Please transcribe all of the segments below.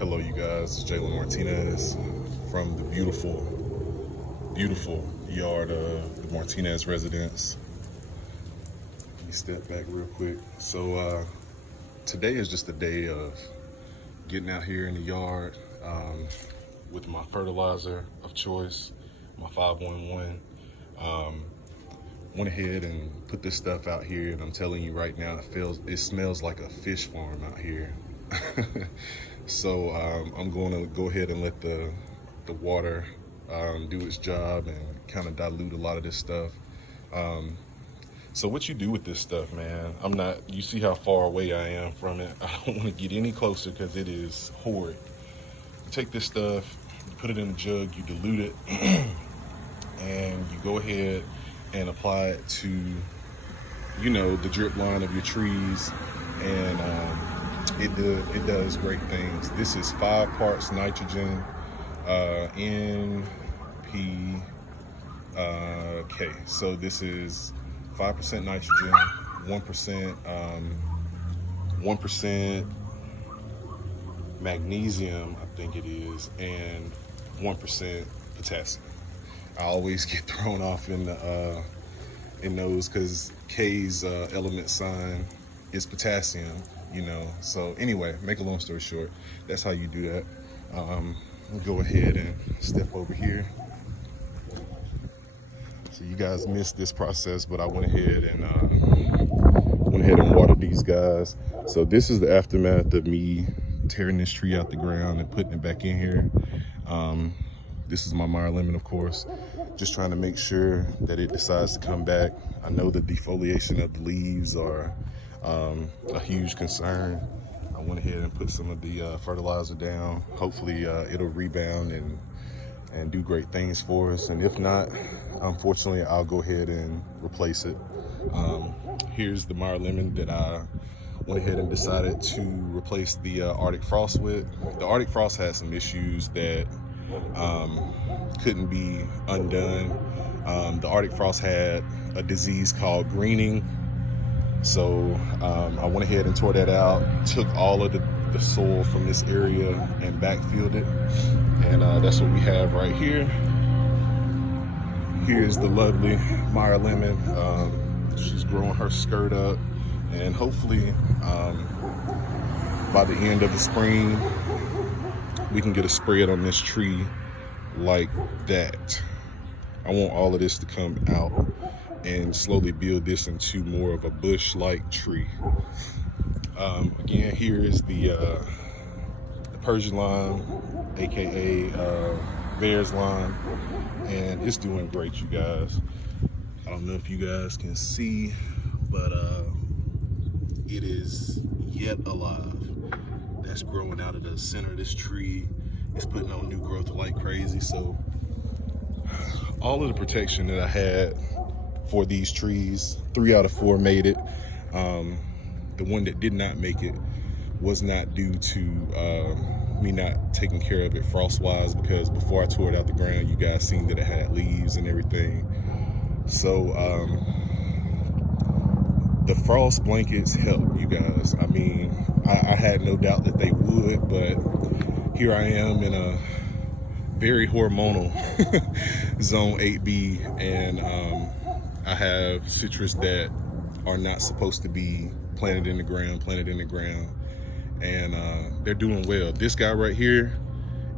Hello you guys, it's Jalen Martinez from the beautiful yard of the Martinez residence. Let me step back real quick. So today is just a day of getting out here in the yard with my fertilizer of choice, my 511. Went ahead and put this stuff out here, and I'm telling you right now, it smells like a fish farm out here. So I'm going to go ahead and let the water do its job and kind of dilute a lot of this stuff. So what you do with this stuff, man, you see how far away I am from it. I don't want to get any closer because it is horrid. You take this stuff, you put it in a jug, you dilute it, and you go ahead and apply it to, the drip line of your trees, and it does great things. This is 5 parts nitrogen, NPK. So this is 5% nitrogen, 1% magnesium, I think it is, and 1% potassium. I always get thrown off in those because K's element sign is potassium, So anyway, make a long story short, that's how you do that. We'll go ahead and step over here. So you guys missed this process, but I went ahead and watered these guys. So this is the aftermath of me tearing this tree out the ground and putting it back in here. This is my Meyer lemon, of course. Just trying to make sure that it decides to come back. I know the defoliation of the leaves are a huge concern. I went ahead and put some of the fertilizer down. Hopefully it'll rebound and do great things for us. And if not, unfortunately, I'll go ahead and replace it. Here's the Meyer lemon that I went ahead and decided to replace the Arctic frost with. The Arctic frost had some issues that couldn't be undone. The Arctic frost had a disease called greening. So I went ahead and tore that out, took all of the soil from this area and backfilled it. And that's what we have right here. Here's the lovely Meyer lemon. She's growing her skirt up, and hopefully by the end of the spring, we can get a spread on this tree like that. I want all of this to come out and slowly build this into more of a bush-like tree. Again, here is the Persian lime, aka Bear's lime, and it's doing great, you guys. I don't know if you guys can see, but it is yet alive. That's growing out of the center of this tree. It's putting on new growth like crazy. So all of the protection that I had for these trees, 3 out of 4 made it. The one that did not make it was not due to me not taking care of it frost-wise, because before I tore it out the ground, you guys seen that it had leaves and everything. So the frost blankets help, you guys. I mean, I had no doubt that they would, but here I am in a very hormonal zone 8B, and I have citrus that are not supposed to be planted in the ground, and they're doing well. This guy right here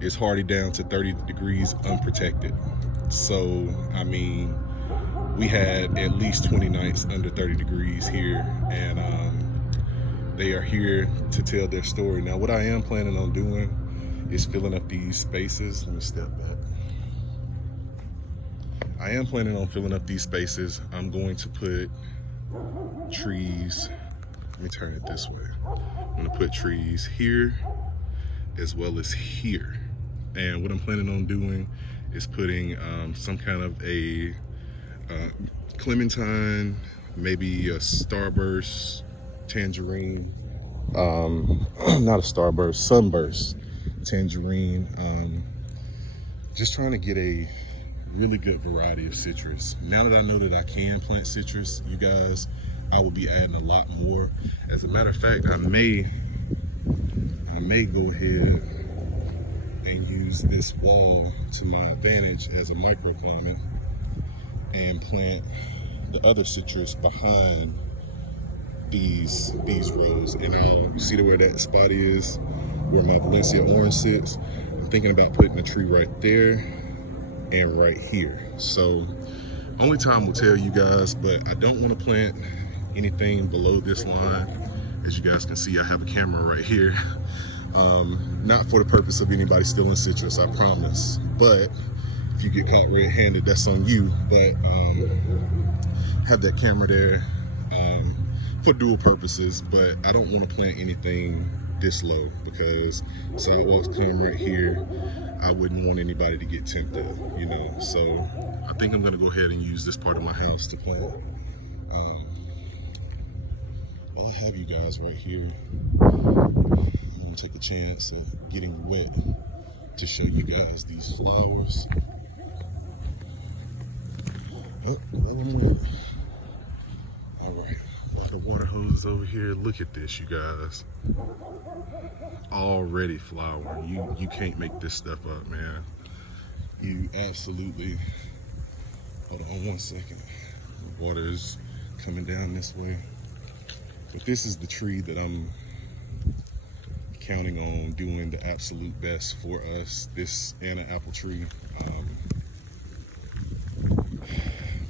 is hardy down to 30 degrees unprotected. So, I mean, we had at least 20 nights under 30 degrees here, and they are here to tell their story. Now, what I am planning on doing is filling up these spaces. Let me step back. I am planning on filling up these spaces. I'm going to put trees, let me turn it this way. I'm gonna put trees here as well as here. And what I'm planning on doing is putting some kind of a clementine, maybe a starburst, tangerine, not a starburst, sunburst, tangerine. Just trying to get a really good variety of citrus. Now that I know that I can plant citrus, you guys, I will be adding a lot more. As a matter of fact, I may go ahead and use this wall to my advantage as a microclimate and plant the other citrus behind these rows. And you see where that spot is, where my Valencia orange sits. I'm thinking about putting a tree right there and right here. So only time will tell, you guys, but I don't want to plant anything below this line. As you guys can see, I have a camera right here. Not for the purpose of anybody stealing citrus, I promise. But if you get caught red-handed, that's on you. But have that camera there for dual purposes. But I don't want to plant anything this low, because sidewalks come right here. I wouldn't want anybody to get tempted, you know. So I think I'm gonna go ahead and use this part of my house to plant. I'll have you guys right here. I'm gonna take a chance of getting wet to show you guys these flowers. Oh, well, I'm wet. All right, got the water hose over here. Look at this, you guys. Already flowering. You can't make this stuff up, man. You absolutely. Hold on one second. The water is coming down this way. But this is the tree that I'm counting on doing the absolute best for us. This and an apple tree.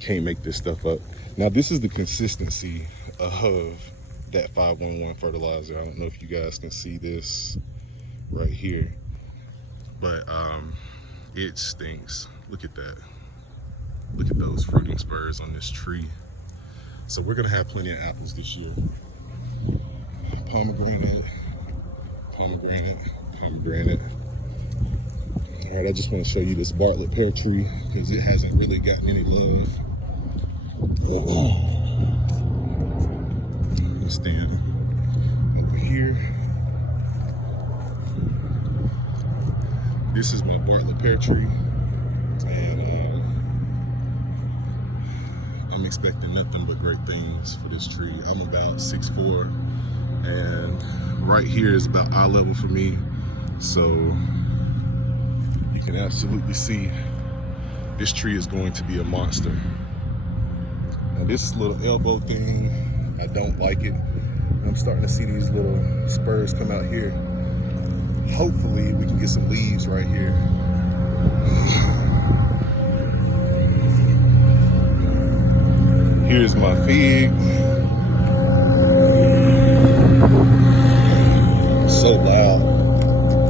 Can't make this stuff up. Now this is the consistency of that 511 fertilizer. I don't know if you guys can see this right here, but it stinks. Look at that. Look at those fruiting spurs on this tree. So we're gonna have plenty of apples this year. Pomegranate, pomegranate, pomegranate. All right, I just want to show you this Bartlett pear tree because it hasn't really gotten any love. Let's stand over here. This is my Bartlett pear tree, and I'm expecting nothing but great things for this tree. I'm about 6'4", and right here is about eye level for me, so you can absolutely see this tree is going to be a monster. Now this little elbow thing, I don't like it. I'm starting to see these little spurs come out here. Hopefully we can get some leaves right here. Here's my fig. So loud.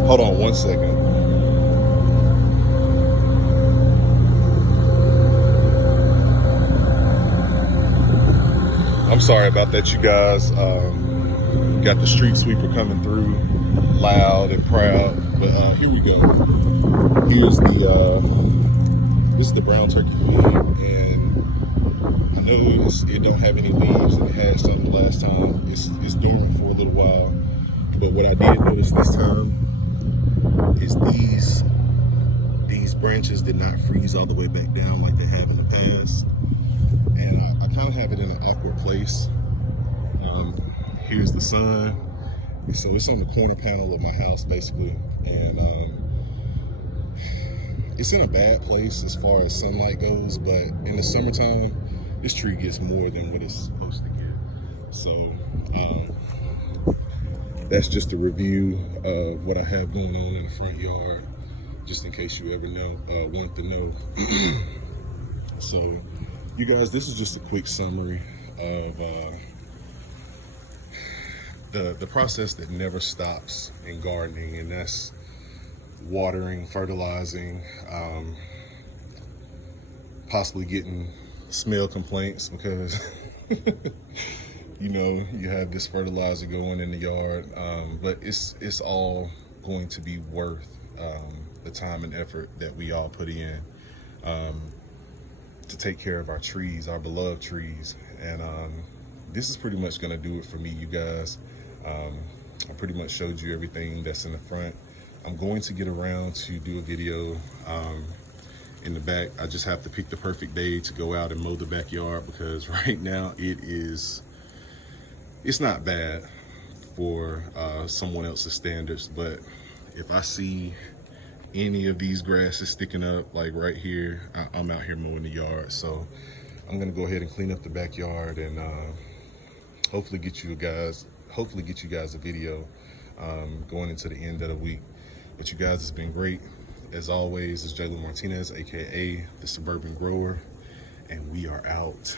Hold on one second. I'm sorry about that, you guys. Got the street sweeper coming through, loud and proud. But here we go. Here's this is the brown turkey feed, and I know it don't have any leaves, and it had some the last time. It's dormant for a little while. But what I did notice this time is these branches did not freeze all the way back down like they have in the past. And I kind of have it in an awkward place. Here's the sun. So it's on the corner panel of my house, basically. And it's in a bad place as far as sunlight goes, but in the summertime, this tree gets more than what it's supposed to get. So that's just a review of what I have going on in the front yard, just in case you ever want to know. So you guys, this is just a quick summary of the process that never stops in gardening, and that's watering, fertilizing, possibly getting smell complaints because you know you have this fertilizer going in the yard, but it's all going to be worth the time and effort that we all put in to take care of our trees, our beloved trees. And this is pretty much going to do it for me, you guys. I pretty much showed you everything that's in the front. I'm going to get around to do a video in the back. I just have to pick the perfect day to go out and mow the backyard, because right now it's not bad for someone else's standards, but if I see any of these grasses sticking up, like right here. I'm out here mowing the yard, so I'm gonna go ahead and clean up the backyard and hopefully get you guys a video going into the end of the week. But you guys, it's been great. As always, it's Jalen Martinez, aka the Suburban Grower, and we are out.